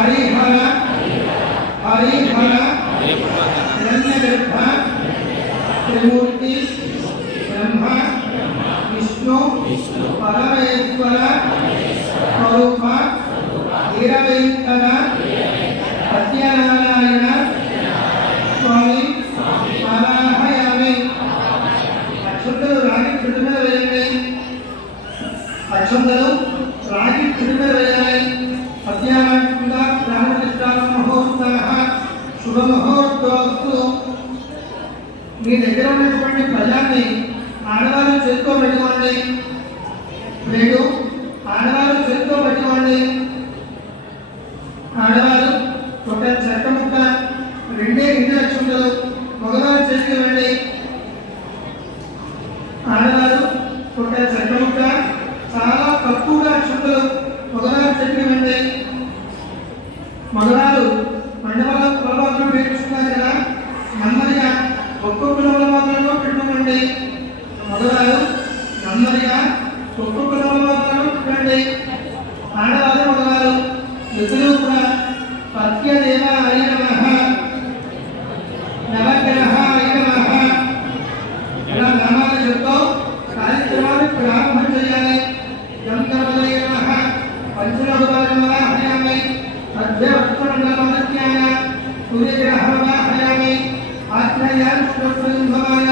हरिहर हरिहर हिरण्यगर्भ त्रिमूर्ति ब्रह्मा विष्णु परमेश्वर स्वरूप वीरवेंकट सत्यनारायण स्वामी आवाहयामि। अक्षुंतलु रागी पिडुमल वेयंడి। अक्षुंतलु रागी पिडुमल వేయాలి। అధ్యాత్మిక ప్రాణప్రతిష్ఠా ముహూర్తః శుభ ముహూర్తోస్తు। మీ దగ్గర ఉన్నటువంటి ప్రజాన్ని ఆడవారు చేత్తో పెట్టుకోండి। మీరు ఆడవారు చేత్తో పెట్టుకోండి। ఆడవారు ఒక చెట్ట ముక్క రెండే ఇంటి లక్షలు మగవారు చేతికి ఇవ్వండి। ఆడవారు ఒక చెట్ట ముక్క చాలా తక్కువగా లక్షలు మగవారు చేతికి ఇవ్వండి। మగవారు మండపంలో కులవాదులు పెట్టుకున్నారు కదా, నెమ్మదిగా ఒక్కొక్క కులవాదులలో పెట్టుకోండి। మగవారు నెమ్మదిగా ఒక్కొక్క కులవాదులలో పెట్టండి। ఆడవారు మగవారు ఇద్దరు కూడా సత్యదేవాయ నమః నవగ్రహాయ నమః ఇలా నామాలు చెప్తూ కార్యక్రమాన్ని ప్రారంభం చేయాలి। గంగవదయ నమః పంచలోకాయ నమః అధ్యవత్సమండలమధ్యాయ సూర్యగ్రహమవాహయామి ఆత్మయాన్ శుక్రస్వయంభవాయ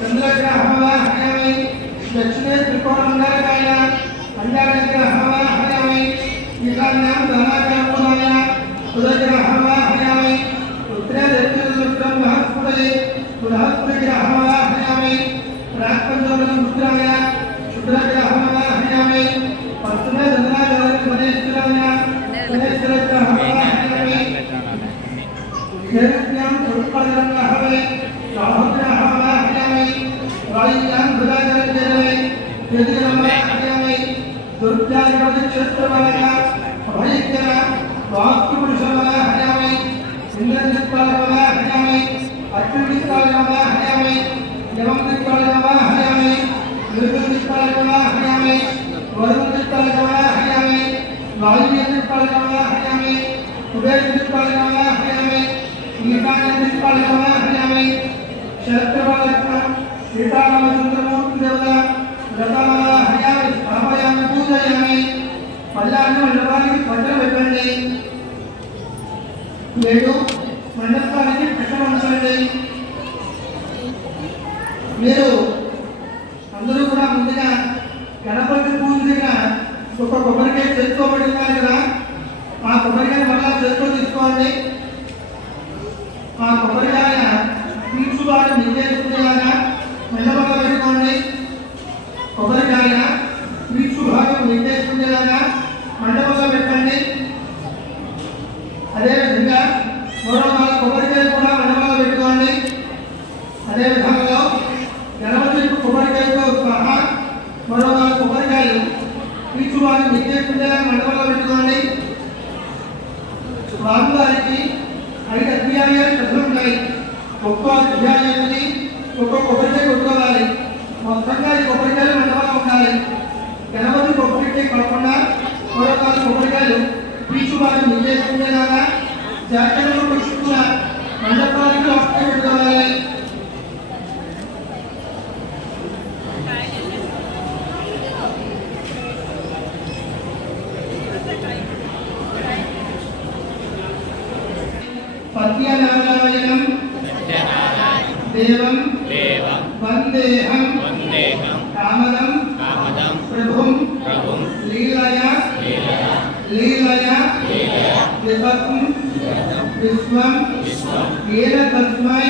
చంద్రగ్రహమవాహయామి దక్షిణే త్రికోణమండలకాయ అంగారగ్రహమవాహయామి ఈశాన్యాం ధనాగ్రహమవాయ ఉదయగ్రహమవాహయామి ఉత్తరే దక్షిణోత్తరం బృహస్పతి బృహస్పతిగ్రహమవాహయామి ప్రాక్పంచోదరం రుద్రాయ శుక్రగ్రహమవాహయామి పశ్చిమే చంద్రాగ్రహమనేశ్వరాయ శనేశ్వరగ్రహమవాహయామి నైరుత్యాం పుష్పగ్రహమవాహయామి రాహుగ్రహమవాహయామి వాయువ్యాం బుధాగ్రహమవాహయామి యజ్ఞమవాహయామి దుర్గాగ్రహక్షేత్రవాయ అభయకర వాస్తుపురుషమవాహయామి ఇంద్రజిత్పాలమవాహయామి అగ్నిజిత్పాలమవాహయామి యమంజిత్పాలమవాహయామి మృగజిత్పాలమవాహయామి వరుణజిత్పాలమవాహయామి వాయుజిత్పాలమవాహయామి కుబేరజిత్పాలమవాహయామి ఈశాన్యజిత్పాలమవాహయామి క్షేత్రపాలకం సీతారామచంద్రమూర్తి దేవత రథమవాహయామి స్థాపయామి పూజయామి। పల్లాన్ని మండపానికి పట్టణ పెట్టండి। ఏడు మండపానికి పెట్టమంచండి। మీరు అందరూ కూడా ముందుగా గణపతి పూజ దగ్గర ఒక కొబ్బరికాయ చేసుకోబడినారు కదా, ఆ కొబ్బరికాయ మళ్ళా చేతితో తీసుకోండి। ఆ కొబ్బరికాయ తీసుకుని నిర్దేశించేలాగా మండపంలో పెట్టుకోండి। కొబ్బరికాయ వీక్షు భాగం నిర్దేశించేలాగా మండపంలో పెట్టండి। అదేవిధంగా మరో 4 కొబ్బరికాయలు కూడా మండపంలో పెట్టుకోండి। అదే విధంగా గణపతి కొబ్బరికాయతో సహా మరో 4 కొబ్బరికాయలు వీక్షు భాగం నిర్దేశించేలాగా మండపంలో పెట్టుకోండి। స్వామివారికి 5 అధ్యాయాలు చదువుతాయి। ఒక్కో అధ్యాయాన్ని ఒక్కో కొబ్బరికాయ కొట్టుకోవాలి। మొత్తంగా ఈ కొబ్బరికాయలు మండపంలో ఉండాలి। గణపతి కొబ్బరికాయ కాకుండా మరో 4 కొబ్బరికాయలు పీచు భాగం నిర్దేశించేలాగా జాతరలో పుష్పుల మండపానికి వస్తాయి పెట్టుకోవాలి। సత్యనారాయణం దేవం వందేహం కామదం ప్రభుం లీలయా విభవం విశ్వం ఏన తస్మై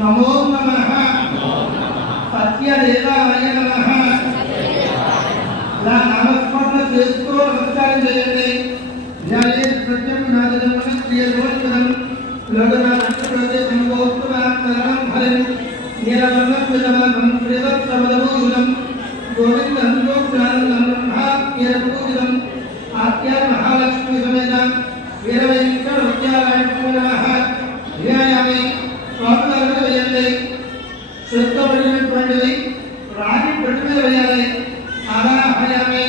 నమో నమః సత్యదేవాయ నమః। ఇలా నామస్మరణ చేస్తూ నమస్కారం చేయండి। ధ్యాయే సత్యం నాదనం క్రియలోచనం లోకనాథప్రదేశం గోస్తునాథరం హరిం నీలవర్ణం శ్రీవత్సవదభూషణం గోవిందం గోప్రానందం బ్రహ్మాఖ్యపూజితం ఆఖ్య మహాలక్ష్మి సమేత వీరవేంకట విద్యాలయం నమః ధ్యాయామి। స్వామివారికి వేయండి। చేత్తోబడినటువంటిది రాగి పెట్టు మీద వేయాలి। ఆవాహయామి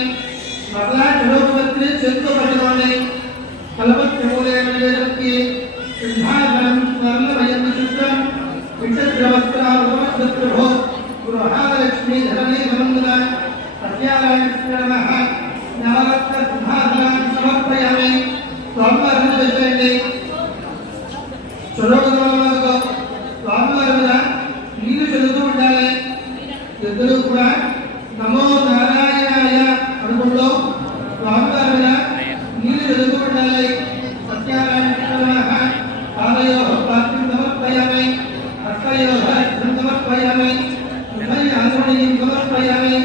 మరలా జలోపత్రి చేత్తో పట్టుకోవాలి। फलवत्मूलेन वेदक्ति सिद्धाधनं स्वर्णमयं चित्रं विचित्रवस्त्रावमस्तप्रभो गृहालक्ष्मी धरणे समन्विता सत्यारायणः नवरत्न सिद्धाधनान् समर्पयामि स्वामिवारिని వేసేయండి చొరవదనలో స్వామివారి మీద నీళ్లు చల్లుతూ ఉండాలి ఇద్దరు కూడా నమో నారాయణాయ అనుకుంటూ స్వామివారి మీద నీళ్లు చల్లుతూ ఉండాలి సత్యారాయణः పాదయోః పాత్రం సమర్పయామి హస్తయోః అర్ఘ్యం సమర్పయామి ఉభయ ఆచమనీయం సమర్పయామి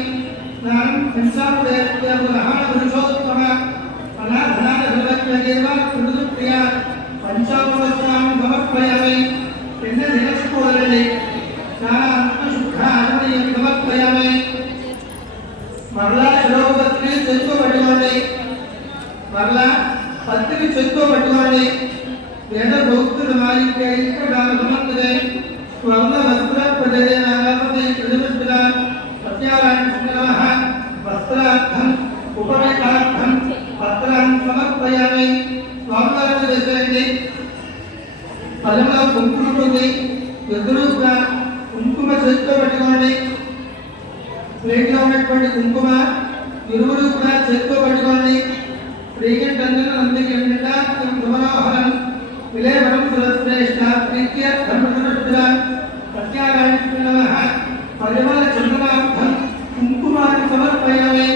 స్నానం పంచామృతేన పునః పురుషోత్తమ అనాధనాన సర్వజ్ఞదేవ కృతప్రియ పంచామృతాన్ని సమర్పయామి ఎన్న నిలచిపోవాలండి స్నానాంత శుద్ధ ఆచమనీయం సమర్పయామి మరలా శిరోపత్రి చెత్తో పట్టుకోండి మరలా పత్తిని చెత్తో పట్టుకోండి వేద భక్తులు మాలికే ఇక్కడ సమర్పదే స్వర్ణ వస్త్ర ప్రజలే నాగపతి ప్రజల సత్యారాయణ వస్త్రార్థం ఉపవేతార్థం పత్రాన్ని సమర్పయామి స్వామివారిని వేసేయండి పదమూల కుంకుమ ఉంటుంది ఎదురుగా కుంకుమ చేతితో పెట్టుకోండి ప్లేట్లో ఉన్నటువంటి కుంకుమ ఇరువురు కూడా చేతితో పెట్టుకోండి ప్రియటందన నందికి మనోహరం విలేవరం సురశ్రేష్ఠ ప్రీత్య ధర్మధనుష్ఠ సత్యారాయణ పరిమళ చంద్రనాథం కుంకుమాన్ని సమర్పయామి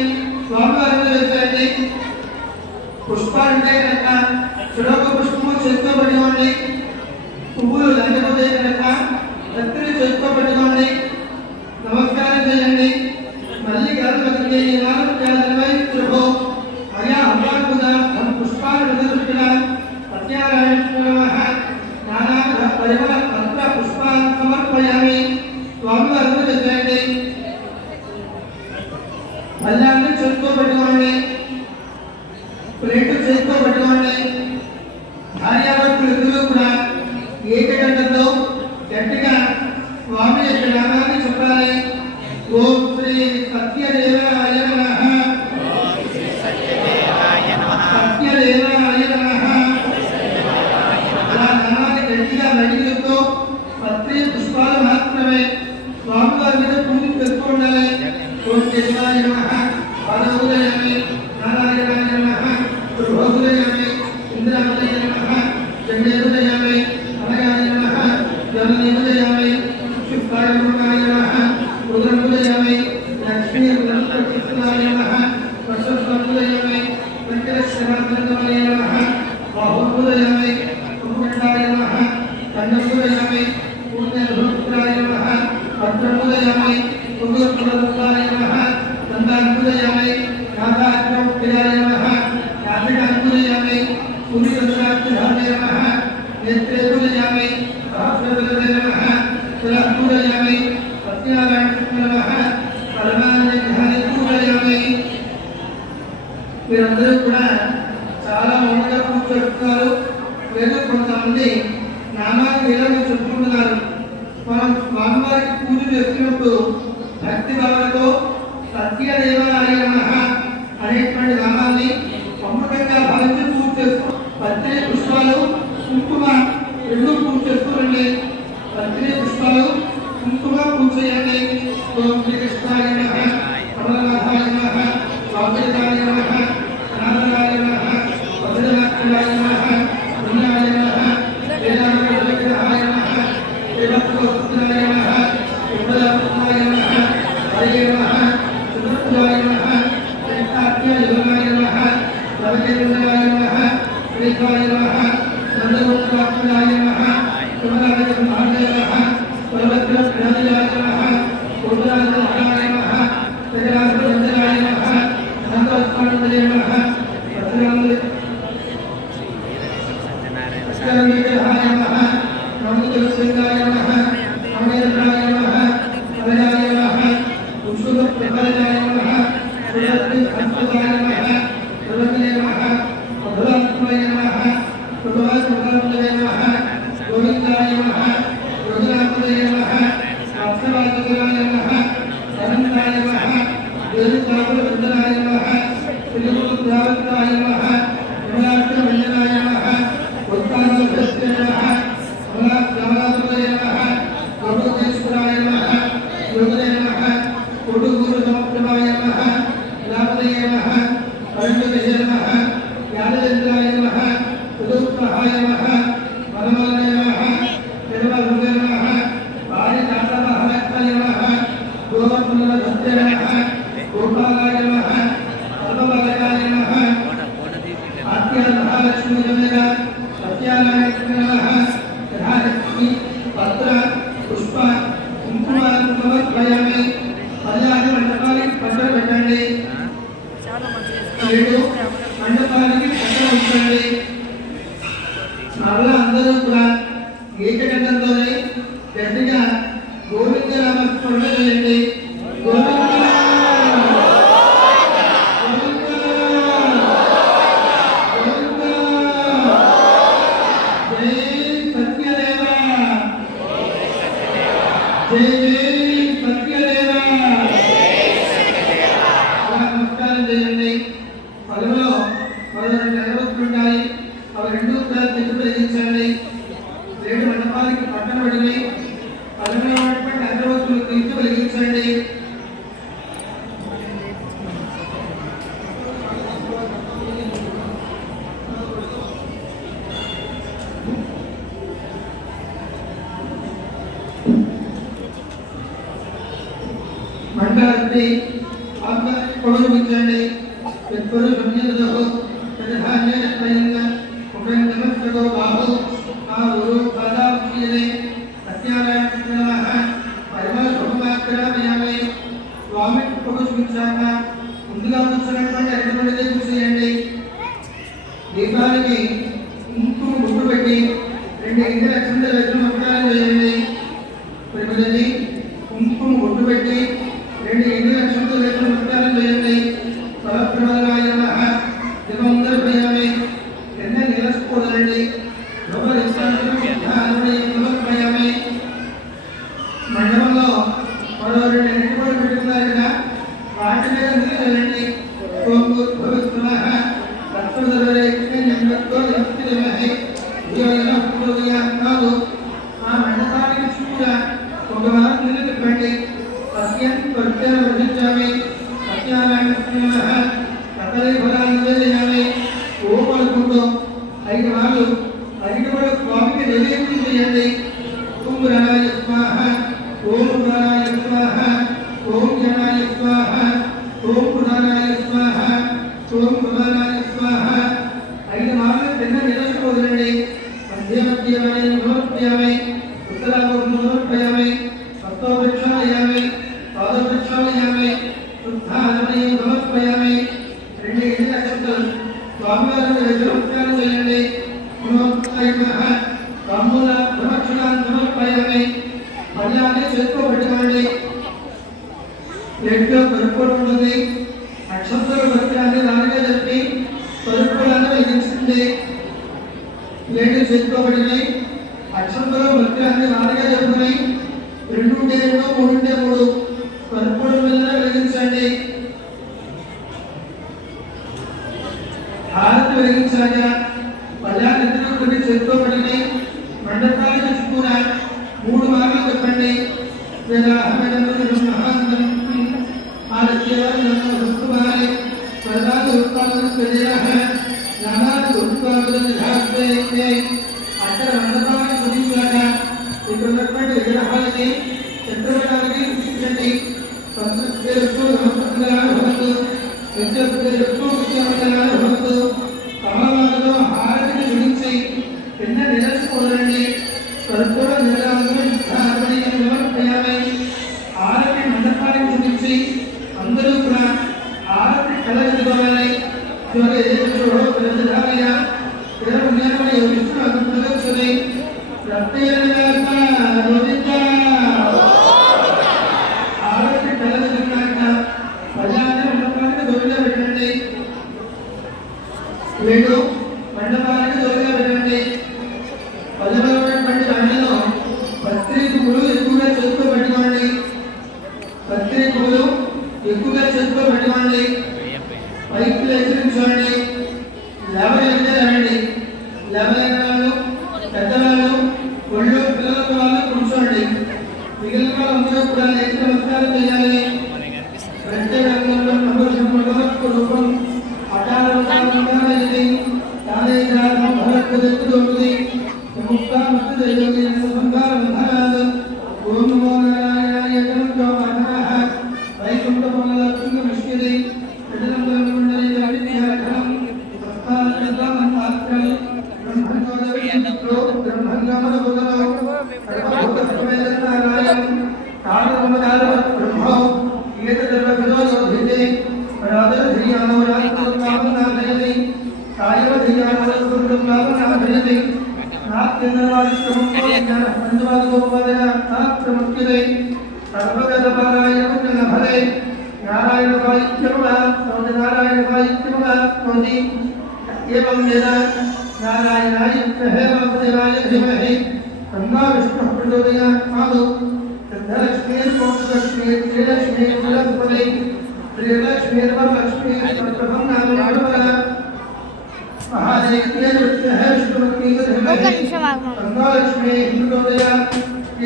స్వామివారిని వేసేయండి పుష్పాలంటే కనుక చుడక పుష్పము చేతితో పెట్టుకోండి పువ్వులు దండపోతే కనుక కత్తిని చేతితో పెట్టుకోండి నమస్కారం చేయండి మళ్ళీ గర్భవతి ప్రభు అయా అమ్మాకుదార్థం పుష్పాలు ప్రదర్శించిన సత్యారాయణ నానా పరిమళ పత్ర పుష్పాన్ని సమర్పయామి స్వామివారిని వేసేయండి పళ్ళాన్ని చేతితో పెట్టుకోండి ప్లేట్ చేతితో పెట్టుకోండి భార్యాభర్తలు ఇద్దరు కూడా ఏకదండంతో గట్టిగా స్వామి యొక్క నామాన్ని చెప్పాలి ఓం శ్రీ సత్యదేవాయ నమః సత్యదేవాయ నమః అలా నామాన్ని గట్టిగా బయటికి చెప్తూ పత్రి పుష్పాలు మాత్రమే స్వామివారి మీద పూజ చేస్తూ ఉండాలి ఓం దేవాయ నమః పాదోదయామి నారాయణాయ నమః ప్రభోదయామి ఇంద్రాయ నమః జండేదయామి అనగాయ నమః జననేదయామి శుక్లాయ నమః రుద్రముదయామి లక్ష్మీ రుద్రప్రతిష్ఠాయ నమః వసంతముదయామి వెంకటేశ్వరాయ నమః బాహుముదయామి కుంభండాయ నమః కన్నముదయామి పూర్ణరుద్రాయ నమః భద్రముదయామి రుద్రప్రదాయ నమః నందానుదయామి నాదాగ్రముఖ్యాయ నమః నాభిడానుదయామి పురిరత్నాభ్యాయ నమః నేత్రేతుదయామి సహస్రవదనే నమః కులముదయామి సత్యారాయణ నమః పరమానందధ్యానితుదయామి. మీరందరూ కూడా చాలా ఉన్నత పూజ చేస్తున్నారు. లేదా కొంతమంది నామాన్ని వేలంగా చెప్పుకుంటున్నారు. మనం స్వామివారికి పూజ చేస్తున్నప్పుడు భక్తి భావనతో సత్యదేవాయ నమః అనేటువంటి నామాన్ని అమృతంగా భావించి పూజ చేస్తూ పత్రి పుష్పాలు కుంకుమ రెండు పూజ చేస్తూనండి. పత్రి పుష్పాలు కుంకుమ పూజ చేయండి. ఓం శ్రీకృష్ణాయ నమః కమలనాథాయ నమః స్వామిదాయ నమః అనాథాయ నమః వజ్రనాథాయ నమః పుణ్యాయ నమః వేదాంతవిగ్రహాయ నమః దేవత్వపుత్రాయ నమః విమలపుత్రాయ నమః హరే నమః సుభద్రాయ నమః వెంకటాఖ్యాయ నమః రవిచంద్రాయ నమః శ్రీకాయ నమః నందగోత్రాయ నమః కుమరాయ నమః పర్వతరాయ నమః పూర్ణాయ నమః జగరాజేంద్రాయ నమః నందోత్పన్నాయ నమః సత్యనారాయణ నమః నమోదృశ్యాయ నమః అమరేంద్రాయ నమః అలయాయ నమః ఉషుభప్రభాయ నమః సురత్రి అద్భుతాయ నమః సురత్రే నమః మధురాత్మయ నమః సుభాసుభాయ నమః గోవిందాయ నమః రుద్రాత్మయ నమః అక్షరాయ महालक्ष्मी जमेगा सत्यानारायण यथाशक्ति पत्र पुष्प कुंकुम समर्पयामि कल्याण मंडपाనికి పత్ర పెట్టండి ఏడు మండపానికి పత్ర ఉంచండి మరలా అందరూ కూడా ఏకకంఠంతోనే గట్టిగా గోవింద నామ స్మరణ చేయండి గోవింద मंडलांनी आपका कोण विचारणे तत्पर समजतो तदधान्य प्रयत्न उपरन नमस्तो बाहु आ गुरु पादा किने सत्यानारायण नमः परम शुभमात्रामयामे स्वामी कोण विचारना ముందుగా కూర్చున్నటువంటి అటువంటి చూసేయండి దీపానికి కుంకుమ ముట్టు పెట్టి రెండు ఇంటి అక్షంతలు వేసిన నమస్కారం చేయండి ప్రతిపదిని కుంకుమ ముట్టు పెట్టి రెండు ఇంటి అక్షంతలు వేసిన నమస్కారం చేయండి సహస్రనారాయణ నమః దివంగత భయామి ఎన్న నిలస్కోదండి భయామి మండపంలో మరో రెండు ఇంటి కూడా పెట్టుకున్నారు కదా వాటి మీద నిలబడండి ఓం భూర్భువస్సువః తత్సవితుర్వరేణ్యం భర్గో దేవస్య ధీమహి ధియో యో నః ప్రచోదయాత్ ఆ మండపానికి చుట్టూ ఒక వారం నిలబెట్టండి సత్యం త్వరిత వర్ధించామి సత్యానారాయణ నమః సకలై ఫలాన్ని నివేదయామి ఓం అనుకుంటూ 5 మార్లు 5 కూడా స్వామికి నివేదన చేయండి ఓం రాయ స్వాహ ఓం రాయ స్వాహ ఓం జనాయ స్వాహ ఓం పురాణాయ స్వాహ ఓం పురాణాయ స్వాహ 5 మార్లు తిన్న నిలబెట్టుకోదండి మధ్య మధ్యమై సమర్పయామి ఉత్తరాభం సమర్పయామి హస్తోపక్షాలయామి పాదోపక్షాలయామి శుద్ధానమయ సమర్పయామి రెండు ఇంటి అక్షంతలు స్వామివారి నమస్కారం చేయండి నమః బ్రహ్మణ ప్రదక్షిణాన్ని సమర్పయామి పళ్ళాన్ని చేతితో పెట్టుకోండి ప్లేట్లో పరుపులు ఉంటుంది అక్షంతలు వస్త్రాన్ని నాలుగా చెప్పి పరుపులను వెలిగించండి ప్లేట్లు చేతితో పడినాయి అక్షంతలు వస్త్రాన్ని నాలుగా చెప్పుకుని 2 ఉంటే 2 3 ఉంటే 3 పరుపుల మీద వెలిగించండి హారతి వెలిగించాక పళ్ళాన్ని కొన్ని చేతితో పడినాయి మండపానికి చుట్టూరా 3 మార్లు చెప్పండి అక్కడ మండపాన్ని చూపించాక ఇక్కడున్నటువంటి విగ్రహాలని చంద్రపటానికి చూపించండి కమలవాదలో హారతిని గురించి ఎన్న నిలసుకోదండి కర్పూర ఆరతి మండపాన్ని చూపించి అందరూ కూడా ఆరతి కలగలుకోవాలి ఆరతి కలగలుగాక ప్రజాన్ని మండపానికి దొరిగా పెట్టండి వీడు మండపానికి దొరిగా పెట్టండి పదవటువంటి దానిలో పత్రికలు ఎక్కువగా చేతితో పెట్టుకోండి పత్రికలు ఎక్కువగా చేతితో పెట్టుకోండి పైకి ఎక్కించండి లేవలేంటే రండి లేవలేని వాళ్ళు పెద్దవాళ్ళు ఒళ్ళు పిల్లలకు వాళ్ళు కూర్చోండి మిగిలిన వాళ్ళందరూ కూడా లేచి నమస్కారం చేయాలి ప్రత్యేక రూపం అటారీ భగవద్గీత ఓం నమో నారాయణాయ జనతో మహః వైకుంఠ మండలం ముష్కిరి ప్రజలందరూ మండలి విద్యార్థం नारायण एवं वेद नारायणाय वासुदेवाय धीमहि तन्नो विष्णुः प्रचोदयात् आदौ सिद्धलक्ष्मीर्मोक्षलक्ष्मी श्रीलक्ष्मी श्रीलक्ष्मीर्वरलक्ष्मी सर्वप्रथम नाम महादेव्यै विष्णुमूर्ति धीमहि तन्नो लक्ष्मी प्रचोदयात्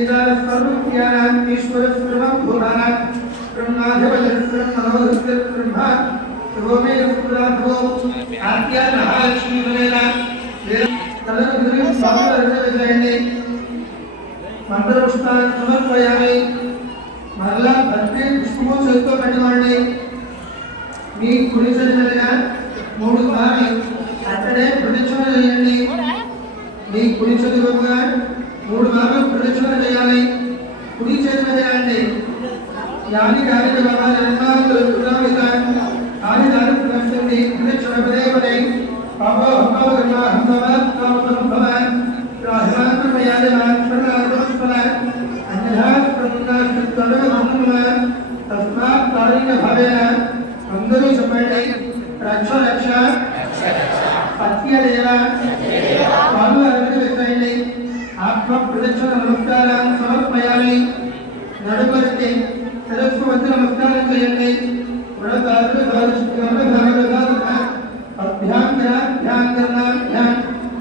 इदं सर्वज्ञानाम् ईश्वरः सर्वं भूतानां ब्रह्मा रोमे पुराधो आद्या महालक्ष्मी बनेला तदनुगुरी स्वामी मंत्रपुष्पान् समर्पयामि మరలా భక్తి పుష్పము చేతితో పెట్టమండి మీ కుడి చేతిగా 3 సార్లు అక్కడే ప్రదక్షిణ చేయండి మీ కుడి చేతిగా 3 సార్లు ప్రదక్షిణ చేయాలి కుడి చేతిగా చేయండి यानी गाड़ी में बाबा जन्मा तो पूरा मिला आने जाने प्रश्न में इतने छोटे बड़े बड़े पापा हमारा करना हम भगवान राजमान में याद मान करना रोज पड़ा अन्यथा प्रमुखा तब हम तस्मात् तारीख भावेना अंदर समेटे रक्षा रक्षा पत्या देवा बाबू अरविंद विषयने आत्मा प्रदक्षिण नमस्कारां समर्पयामि नडुपरते सरस्वती मंत्र नमस्कार करेंगे ध्यान करना ध्यान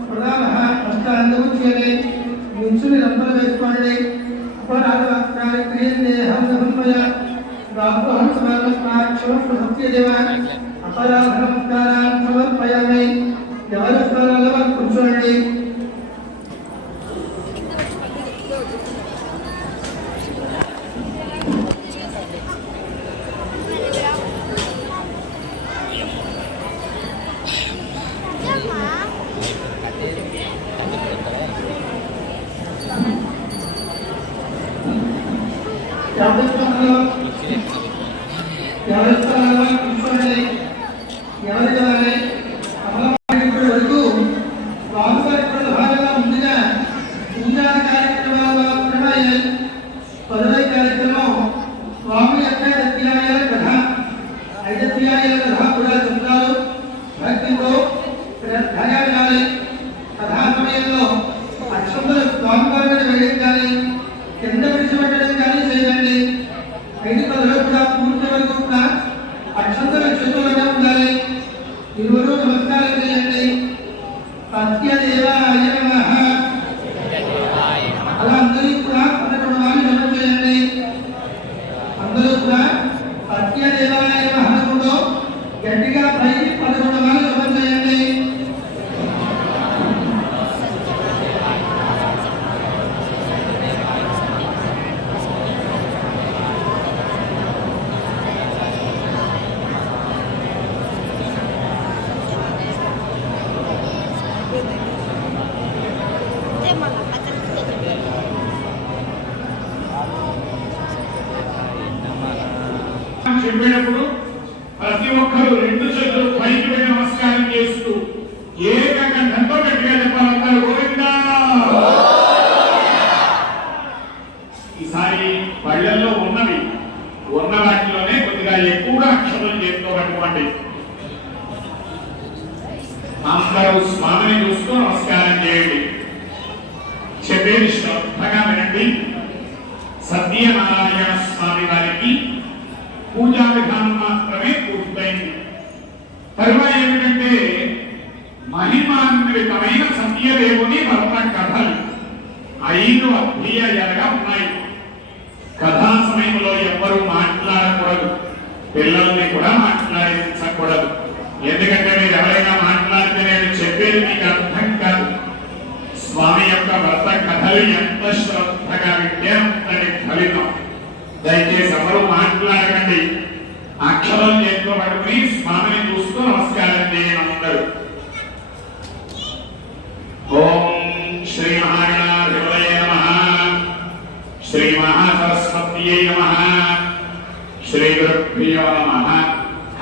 प्रधान अष्टांग उच्चले मुंसुली नंबर वेस्कोंडे अपराध क्रियते हम समन्वय गातो हम समर्पण क्षोभ सत्य देवान अपराध नमस्कारान् समर्पयामि यवरस्थानालव कुर्चोंडे చెప్పినప్పుడు ప్రతి ఒక్కరూ 2 చేతులు పైకి పెట్టి నమస్కారం చేస్తూ ఏకకంఠంతో గట్టిగా చెప్పాలంటారు గోవిందా. ఈసారి పళ్ళల్లో ఉన్న వాటిలోనే కొద్దిగా ఎక్కువగా అక్షరం చేతితో పట్టుకోండి. అందరూ స్వామిని చూస్తూ నమస్కారం చేయండి. చెప్పేది శ్రద్ధగా వినండి. సత్యనారాయణ స్వామి వారికి పూజా విధానం మాత్రమే పూర్తయింది. తరువాత ఏమిటంటే మహిమాన్వితమైన సత్యదేవుని వర్ణ కథలు 5 అధ్యాయాలుగా ఉన్నాయి. కథా సమయంలో ఎవ్వరూ మాట్లాడకూడదు, పిల్లల్ని కూడా మాట్లాడించకూడదు. ఎందుకంటే మీరు ఎవరైనా మాట్లాడితే నేను చెప్పేది మీకు అర్థం కాదు. స్వామి యొక్క వ్రత కథలు ఎంత శ్రద్ధగా వింటే అంతటి ఫలితం. దయచేసి ఎవరు మాట్లాడకండి. అక్షరం చేతిలో పట్టుకుని స్వామిని చూస్తూ నమస్కారం చేయండి. అందరూ శ్రీ మహాగణాధిపతయే నమః. శ్రీ మహాసరస్వత్యై నమః. శ్రీ గురుభ్యో నమః.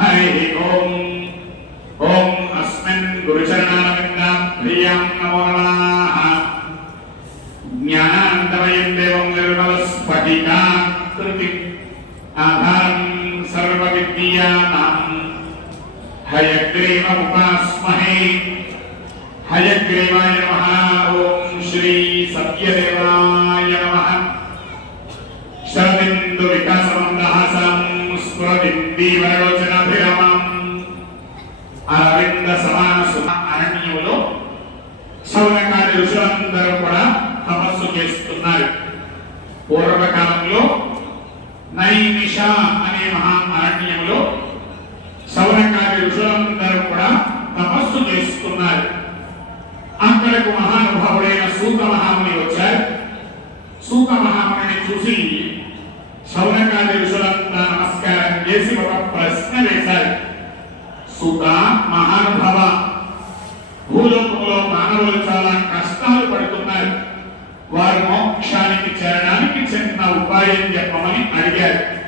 హరి ఓం. ఓం అస్మిన్ గురుచరణారవిందాభ్యాం నమో నమః. జ్ఞానానందమయం దేవం నిర్మలస్ఫటికాకృతిం ఆధారం సర్వవిద్యానాం హయగ్రీవముపాస్మహే. హయగ్రీవాయ నమః. ఓం శ్రీ సత్యదేవాయ నమః. శరదిందు వికాసమందహాసం స్ఫురదిందీవరలోచనాభిరామం. అరవింద సమాన అరణ్యములో సౌనకాది ఋషులందరూ కూడా తపస్సు చేస్తున్నారు. పూర్వకాలంలో నైమిష అనే మహా అరణ్యములో సౌనకాది ఋషులందరూ కూడా తపస్సు చేస్తున్నారు. అక్కడకు మహానుభావుడైన సూత మహాముని వచ్చారు. సూత మహాముని చూసి సౌనకాది ఋషులంతా నమస్కారం చేసి ఒక ప్రశ్న వేశారు. సూత మహానుభావ, భూలోకంలో మానవులు చాలా కష్టాలు పడుతున్నారు. వారు మోక్షానికి చేరడానికి చిన్న ఉపాయం చెప్పమని అడిగారు.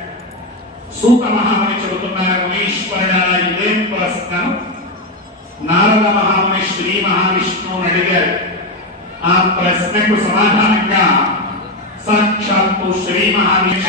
సూత మహాముని చెబుతున్నారు, మునీశ్వరుడా, ఇదేం ప్రశ్న? నారద మహాముని శ్రీ మహావిష్ణువుని అడిగారు. ఆ ప్రశ్నకు సమాధానంగా సాక్షాత్తు శ్రీ మహావిష్ణువు